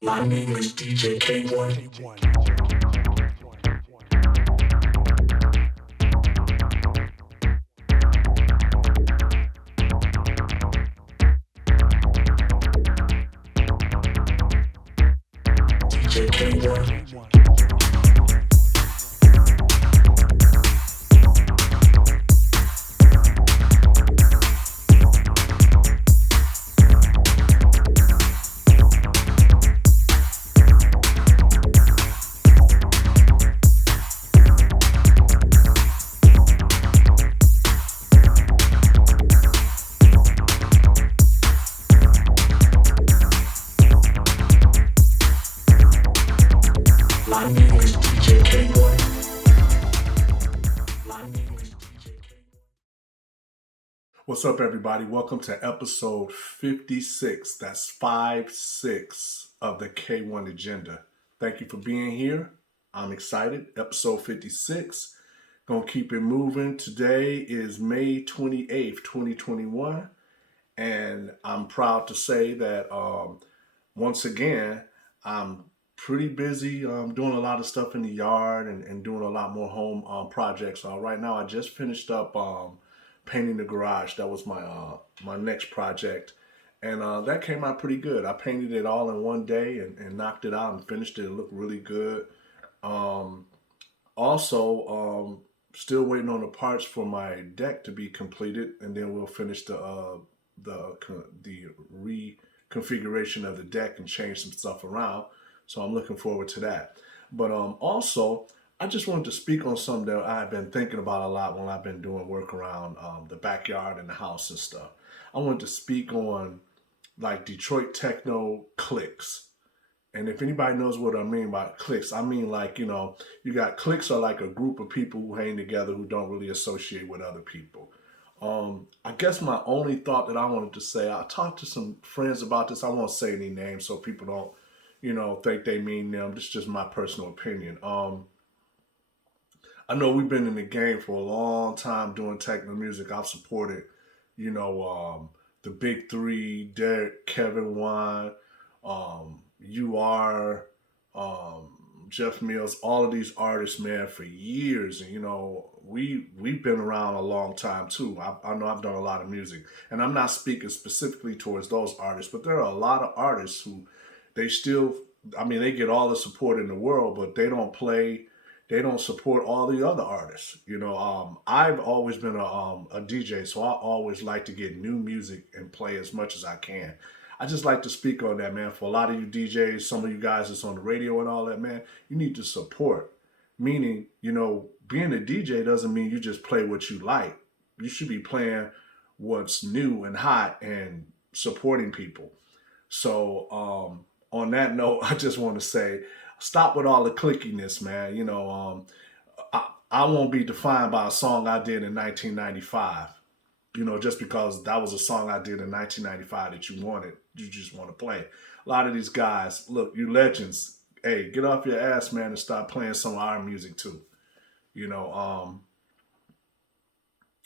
My name is DJ K-1. DJ K-1. My name is DJ K-1. My name is DJ K-1. What's up, everybody? Welcome to episode 56. That's 5-6 of the K1 Agenda. Thank you for being here. I'm excited. Episode 56. Gonna keep it moving. Today is May 28th, 2021. And I'm proud to say that once again, I'm pretty busy doing a lot of stuff in the yard and doing a lot more home projects. Right now, I just finished up painting the garage. That was my next project, and that came out pretty good. I painted it all in one day and knocked it out and finished it. It looked really good. Also, still waiting on the parts for my deck to be completed, and then we'll finish the reconfiguration of the deck and change some stuff around. So I'm looking forward to that. But also, I just wanted to speak on something that I've been thinking about a lot when I've been doing work around the backyard and the house and stuff. I wanted to speak on like Detroit techno cliques. And if anybody knows what I mean by cliques, I mean like, you got cliques are like a group of people who hang together who don't really associate with other people. I guess my only thought that I wanted to say, I talked to some friends about this. I won't say any names so people don't, think they mean them. This is just my personal opinion. I know we've been in the game for a long time doing techno music. I've supported, the big three, Derek, Kevin Wine, UR, Jeff Mills, all of these artists, man, for years. And, we've been around a long time too. I know I've done a lot of music. And I'm not speaking specifically towards those artists, but there are a lot of artists who they still, they get all the support in the world, but they don't support all the other artists. I've always been a DJ, so I always like to get new music and play as much as I can. I just like to speak on that, man. For a lot of you DJs, some of you guys that's on the radio and all that, man, you need to support. Meaning, being a DJ doesn't mean you just play what you like. You should be playing what's new and hot and supporting people. So, on that note, I just want to say, stop with all the clickiness, man. I won't be defined by a song I did in 1995. Just because that was a song I did in 1995 that you just want to play. A lot of these guys, look, you legends. Hey, get off your ass, man, and start playing some of our music too. You know, um,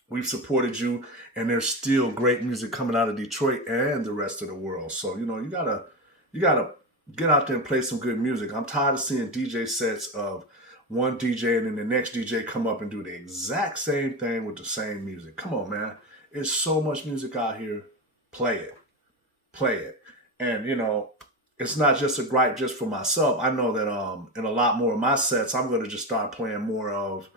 we've supported you, and there's still great music coming out of Detroit and the rest of the world. So you gotta get out there and play some good music. I'm tired of seeing DJ sets of one DJ and then the next DJ come up and do the exact same thing with the same music. Come on, man. There's so much music out here. Play it. Play it. And it's not just a gripe just for myself. I know that in a lot more of my sets, I'm gonna just start playing more of,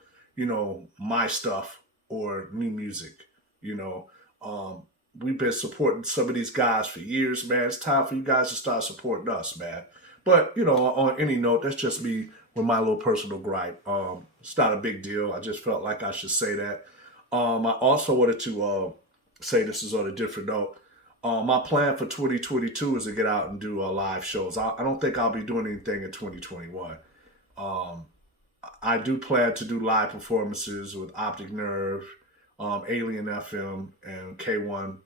my stuff or new music. You know, um, we've been supporting some of these guys for years, man. It's time for you guys to start supporting us, man. But on any note, that's just me with my little personal gripe. It's not a big deal. I just felt like I should say that. I also wanted to say this is on a different note. My plan for 2022 is to get out and do live shows. I don't think I'll be doing anything in 2021. Um, I do plan to do live performances with Optic Nerve, Alien FM, and K1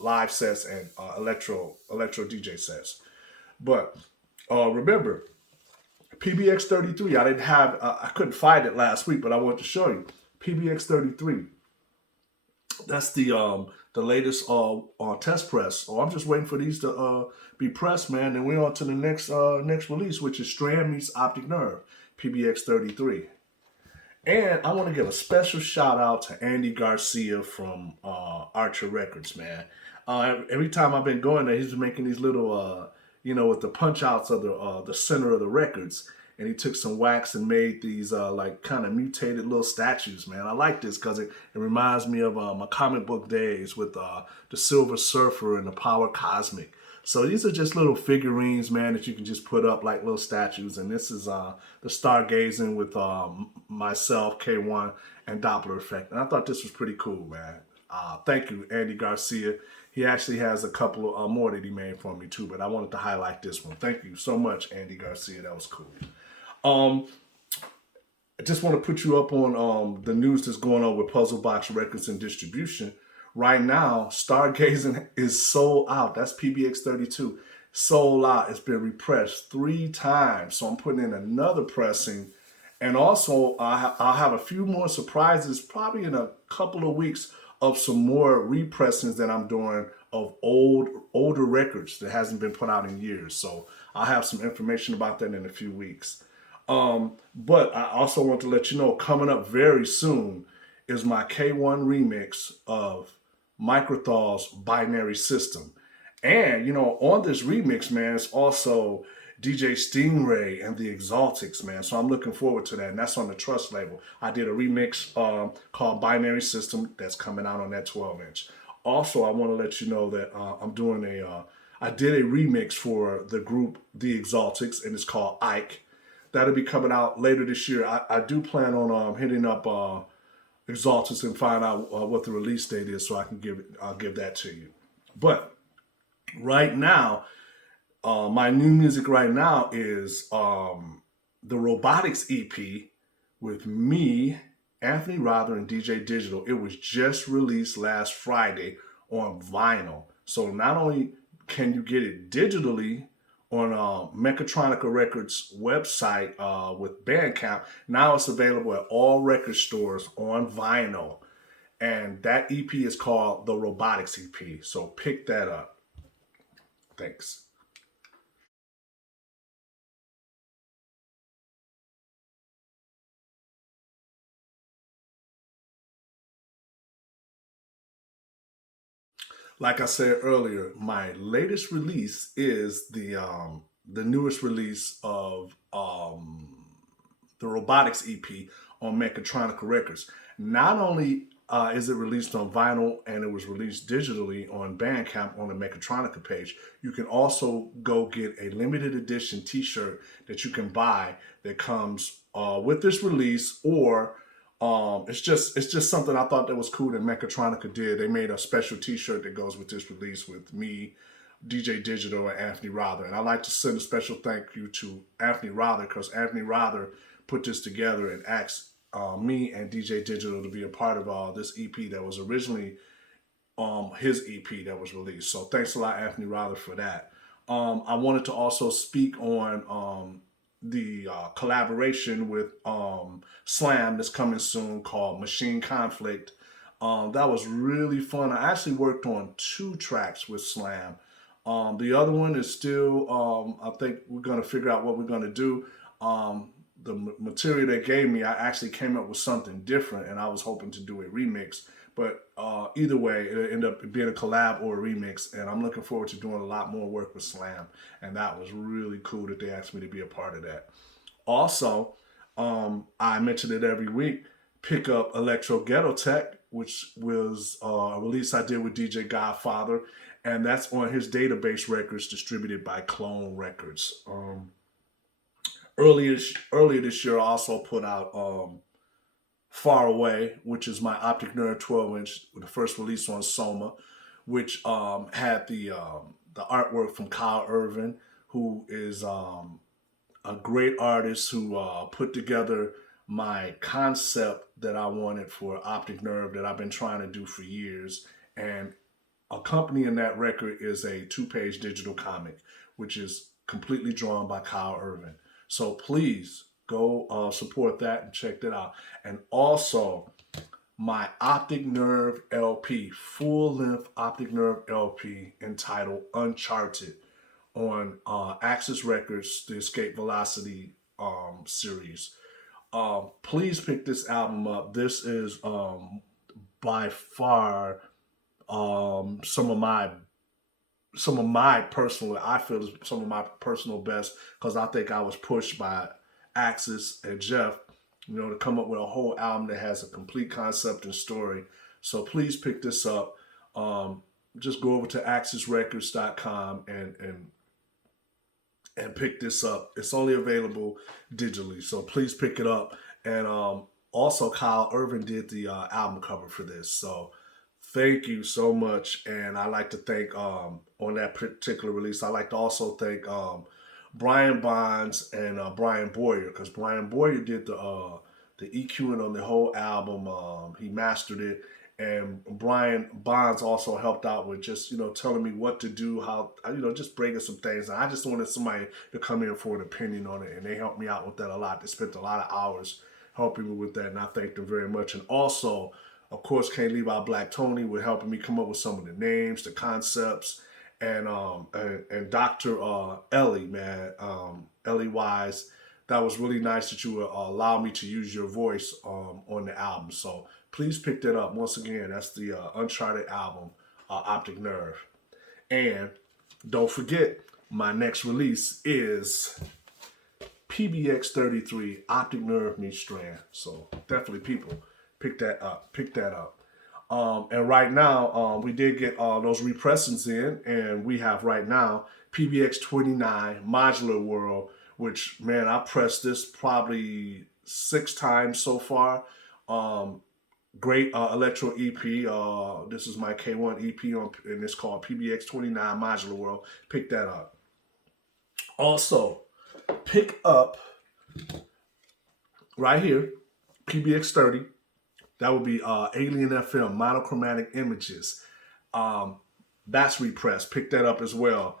live sets and electro DJ sets. But remember, PBX-33. I didn't have I couldn't find it last week, but I wanted to show you PBX-33. That's the latest test press. So I'm just waiting for these to be pressed, man. And we're on to the next release, which is Strand meets Optic Nerve, PBX-33. And I want to give a special shout out to Andy Garcia from Archer Records, man. Every time I've been going there, he's been making these little, with the punch outs of the center of the records. And he took some wax and made these like kind of mutated little statues, man. I like this because it reminds me of my comic book days with the Silver Surfer and the Power Cosmic. So these are just little figurines, man, that you can just put up like little statues. And this is the Stargazing with myself, K-1, and Dopplereffekt. And I thought this was pretty cool, man. Thank you, Andy Garcia. He actually has a couple of more that he made for me too, but I wanted to highlight this one. Thank you so much, Andy Garcia. That was cool. I just want to put you up on the news that's going on with Puzzlebox Records and distribution. Right now, Stargazing is sold out. That's PBX-32. Sold out. It's been repressed 3 times. So I'm putting in another pressing. And also, I'll have a few more surprises probably in a couple of weeks of some more repressings that I'm doing of older records that hasn't been put out in years. So I'll have some information about that in a few weeks. But I also want to let you know, coming up very soon is my K-1 remix of Microthol's Binary System. And, on this remix, man, it's also DJ Stingray and the Exaltics, man. So I'm looking forward to that. And that's on the Trust label. I did a remix called Binary System that's coming out on that 12-inch. Also, I want to let you know that I'm doing I did a remix for the group The Exaltics, and it's called Eicht. That'll be coming out later this year. I do plan on hitting up Exaltics and find out what the release date is, so I'll give that to you. But right now, my new music right now is the Robotics EP with me, Anthony Rother, and DJ Digital. It was just released last Friday on vinyl. So not only can you get it digitally on Mechatronica Records website with Bandcamp, now it's available at all record stores on vinyl. And that EP is called the Robotics EP. So pick that up. Thanks. Like I said earlier, my latest release is the newest release of the Robotics EP on Mechatronica Records. Not only is it released on vinyl and it was released digitally on Bandcamp on the Mechatronica page, you can also go get a limited edition T-shirt that you can buy that comes with this release, or it's just something I thought that was cool that Mechatronica did. They made a special T-shirt that goes with this release with me, DJ Digital, and Anthony Rother. And I'd like to send a special thank you to Anthony Rother because Anthony Rother put this together and asked me and DJ Digital to be a part of this EP that was originally his EP that was released. So thanks a lot, Anthony Rother, for that. I wanted to also speak on the collaboration with Slam that's coming soon called Machine Conflict. That was really fun. I actually worked on 2 tracks with Slam. The other one is still, I think we're going to figure out what we're going to do. The material they gave me, I actually came up with something different, and I was hoping to do a remix. But either way, it'll end up being a collab or a remix, and I'm looking forward to doing a lot more work with Slam. And that was really cool that they asked me to be a part of that. Also, I mention it every week, pick up Electro Ghetto Tech, which was a release I did with DJ Godfather, and that's on his database records distributed by Clone Records. Earlier this year, I also put out Far Away, which is my Optic Nerve 12-inch, the first release on Soma, which had the artwork from Kyle Irvin, who is a great artist who put together my concept that I wanted for Optic Nerve that I've been trying to do for years. And accompanying that record is a 2-page digital comic, which is completely drawn by Kyle Irvin. So please go support that and check that out. And also, my Optic Nerve LP, full-length Optic Nerve LP entitled Uncharted on Axis Records, the Escape Velocity series. Please pick this album up. This is by far some of my personal, I feel is some of my personal best, because I think I was pushed by Axis and Jeff, to come up with a whole album that has a complete concept and story. So please pick this up. Just go over to axisrecords.com and pick this up. It's only available digitally, so please pick it up. And also, Kyle Irvin did the album cover for this. So thank you so much. And I like to thank, on that particular release, I like to also thank Brian Bonds and Brian Boyer, because Brian Boyer did the EQing on the whole album. He mastered it. And Brian Bonds also helped out with just, telling me what to do, how, just breaking some things. And I just wanted somebody to come in for an opinion on it. And they helped me out with that a lot. They spent a lot of hours helping me with that. And I thank them very much. And also, of course, can't leave out Black Tony with helping me come up with some of the names, the concepts. And Dr. Ellie, man, Ellie Wise, that was really nice that you allow me to use your voice on the album. So please pick that up. Once again, that's the Uncharted album, Optic Nerve. And don't forget, my next release is PBX-33 Optic Nerve meets Strand. So definitely, people, pick that up. Pick that up. And right now, we did get those repressings in, and we have right now PBX-29 Modular World, which, man, I pressed this probably 6 times so far. Great Electro EP. This is my K-1 EP, and it's called PBX-29 Modular World. Pick that up. Also, pick up right here, PBX-30. That would be Alien FM, Monochromatic Images. That's repressed. Pick that up as well.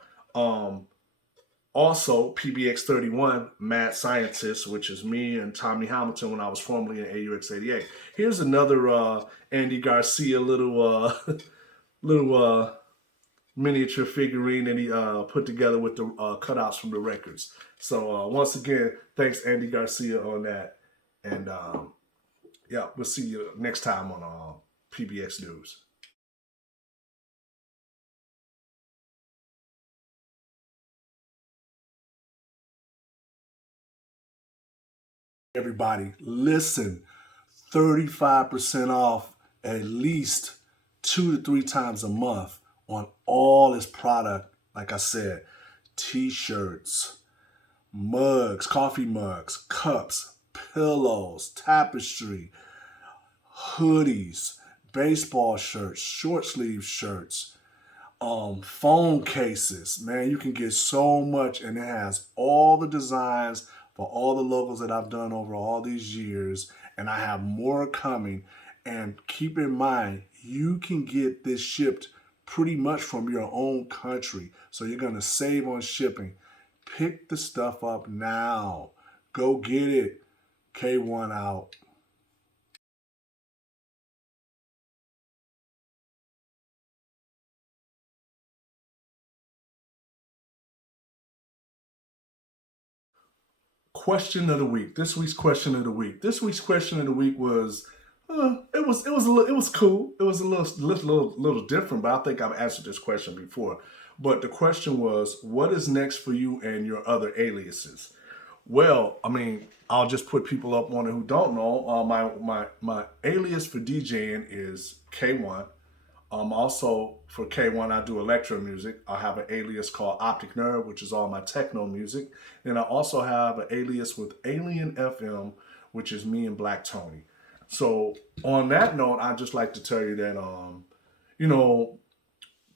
Also, PBX-31, Mad Scientist, which is me and Tommy Hamilton when I was formerly in AUX88. Here's another Andy Garcia little miniature figurine that he put together with the cutouts from the records. So once again, thanks Andy Garcia on that. And yeah, we'll see you next time on PBX News. Everybody, listen, 35% off at least 2 to 3 times a month on all this product. Like I said, t-shirts, mugs, coffee mugs, cups, pillows, tapestry, hoodies, baseball shirts, short sleeve shirts, phone cases. Man, you can get so much, and it has all the designs for all the logos that I've done over all these years, and I have more coming. And keep in mind, you can get this shipped pretty much from your own country, so you're going to save on shipping. Pick the stuff up now. Go get it. K-1 out. Question of the week. This week's question of the week. This week's question of the week was, it was cool. It was a little different, but I think I've answered this question before. But the question was, what is next for you and your other aliases? Well, I mean, I'll just put people up on it who don't know. My alias for DJing is K-1. Also for K-1, I do electro music. I have an alias called Optic Nerve, which is all my techno music. And I also have an alias with Alien FM, which is me and Black Tony. So on that note, I'd just like to tell you that,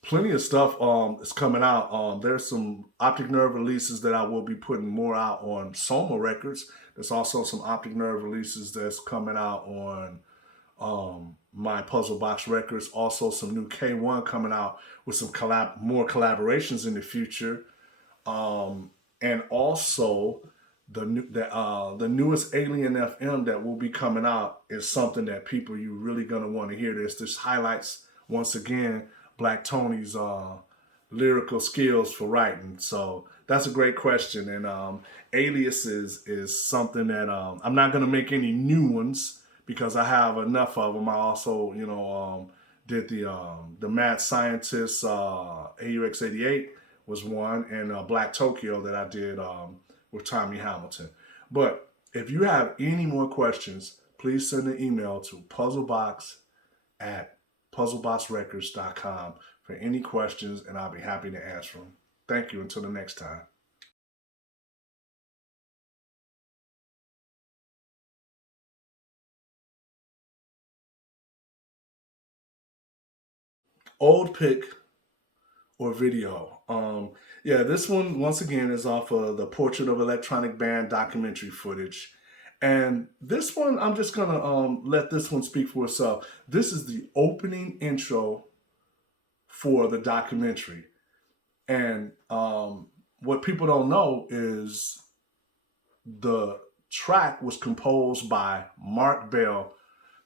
plenty of stuff is coming out. There's some Optic Nerve releases that I will be putting more out on Soma Records. There's also some Optic Nerve releases that's coming out on my Puzzlebox Records. Also some new K-1 coming out with some more collaborations in the future. And also the newest Alien FM that will be coming out is something that people you really gonna want to hear. This highlights once again Black Tony's lyrical skills for writing. So that's a great question. And aliases is something that I'm not gonna make any new ones because I have enough of them. I also did the Mad Scientist AUX88 was one, and Black Tokyo that I did with Tommy Hamilton. But if you have any more questions, please send an email to puzzlebox at puzzleboxrecords.com for any questions, and I'll be happy to answer them. Thank you. Until the next time. Old pick or video. Yeah, this one once again is off of the Portrait of Electronic Band documentary footage. And this one, I'm just gonna let this one speak for itself. This is the opening intro for the documentary. And what people don't know is the track was composed by Mark Bell,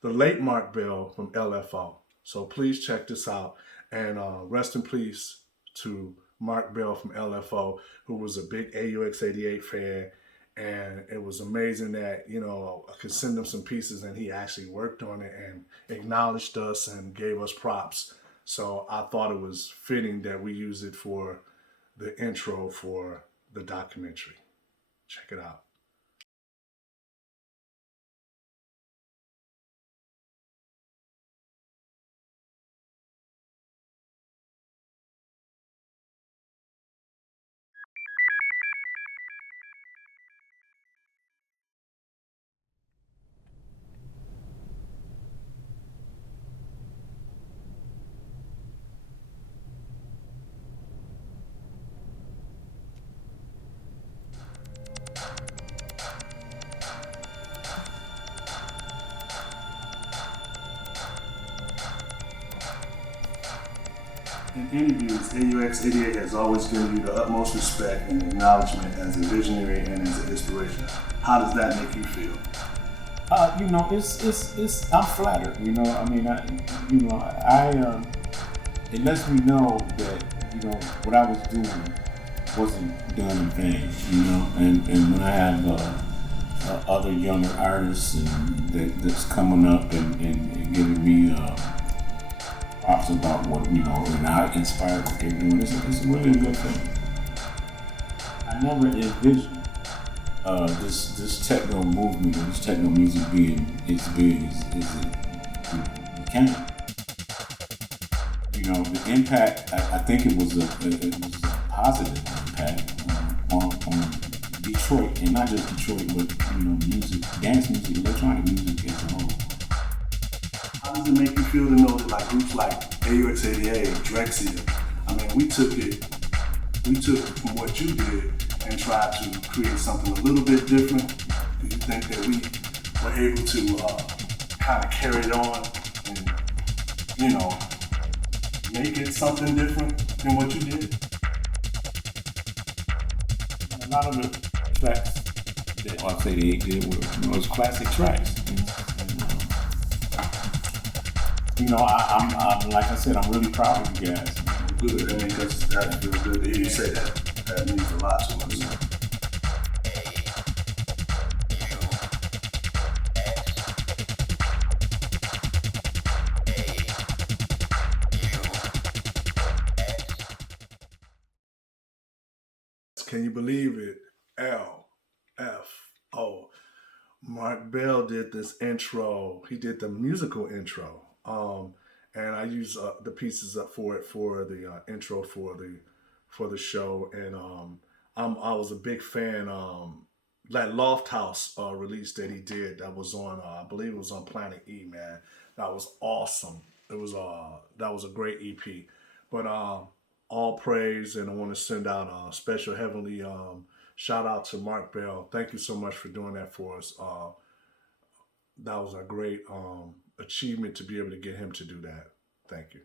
the late Mark Bell from LFO. So please check this out. And rest in peace to Mark Bell from LFO, who was a big AUX88 fan. And it was amazing that, I could send him some pieces and he actually worked on it and acknowledged us and gave us props. So I thought it was fitting that we use it for the intro for the documentary. Check it out. In interviews, AUX88 has always given you the utmost respect and acknowledgement as a visionary and as an inspiration. How does that make you feel? It's. I'm flattered. It lets me know that what I was doing wasn't done in vain. And when I have other younger artists that's coming up and giving me props about what and I inspired what they're doing, it's really a good thing. I never envisioned this techno movement or this techno music being as big as it became. The impact, I think it was a positive impact on Detroit, and not just Detroit, but music, dance music, electronic music as a whole. How does it make you feel to know that like groups like AUX88, Drexia, we took from what you did and tried to create something a little bit different? Do you think that we were able to kind of carry it on and, make it something different than what you did? A lot of the tracks that AUX88 did were was classic tracks. I'm like I said, I'm really proud of you guys. Good. That's really good to hear you say that. That means a lot to us. Can you believe it? LFO. Mark Bell did this intro. He did the musical intro. And I used the pieces up for it for the intro for the show. And I was a big fan. That Loft House release that he did that was on I believe it was on Planet E, man. That was awesome. It was that was a great EP. But all praise, and I want to send out a special heavenly shout out to Mark Bell. Thank you so much for doing that for us. That was a great achievement to be able to get him to do that. Thank you.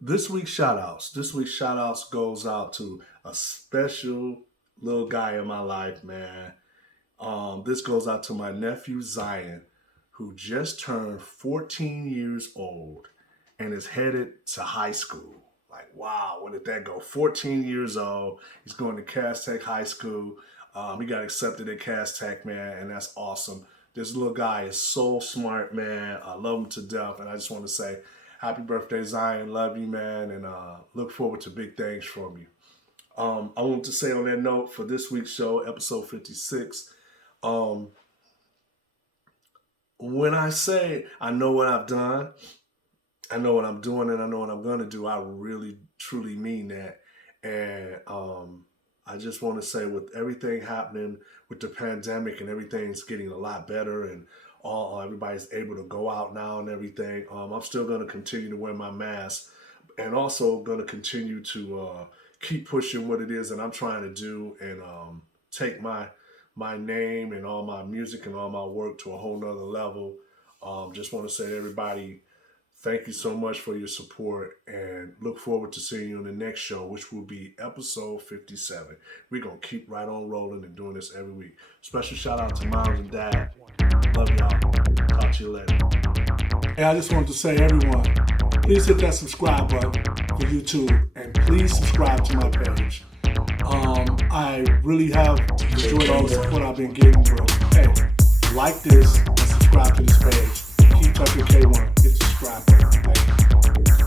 This week's shout outs. This week's shout outs goes out to a special little guy in my life, man. This goes out to my nephew Zion, who just turned 14 years old and is headed to high school. Like, wow, where did that go? 14 years old. He's going to Cass Tech High School. He got accepted at Cass Tech, man, and that's awesome. This little guy is so smart, man. I love him to death, and I just want to say happy birthday, Zion. Love you, man, and look forward to big things from you. I want to say on that note, for this week's show, episode 56, when I say I know what I've done, I know what I'm doing, and I know what I'm going to do, I really, truly mean that. And I just want to say, with everything happening with the pandemic and everything's getting a lot better and everybody's able to go out now and everything, I'm still going to continue to wear my mask and also going to continue to keep pushing what it is that I'm trying to do and take my name and all my music and all my work to a whole nother level. Just want to say to everybody, thank you so much for your support and look forward to seeing you on the next show, which will be episode 57. We're going to keep right on rolling and doing this every week. Special shout out to Moms and Dad. Love y'all. Talk to you later. Hey, I just wanted to say, everyone, please hit that subscribe button for YouTube and please subscribe to my page. I really have enjoyed all the support I've been getting, bro. Hey, like this and subscribe to this page. Keep talking K-1. Hit the subscribe button. Thank you.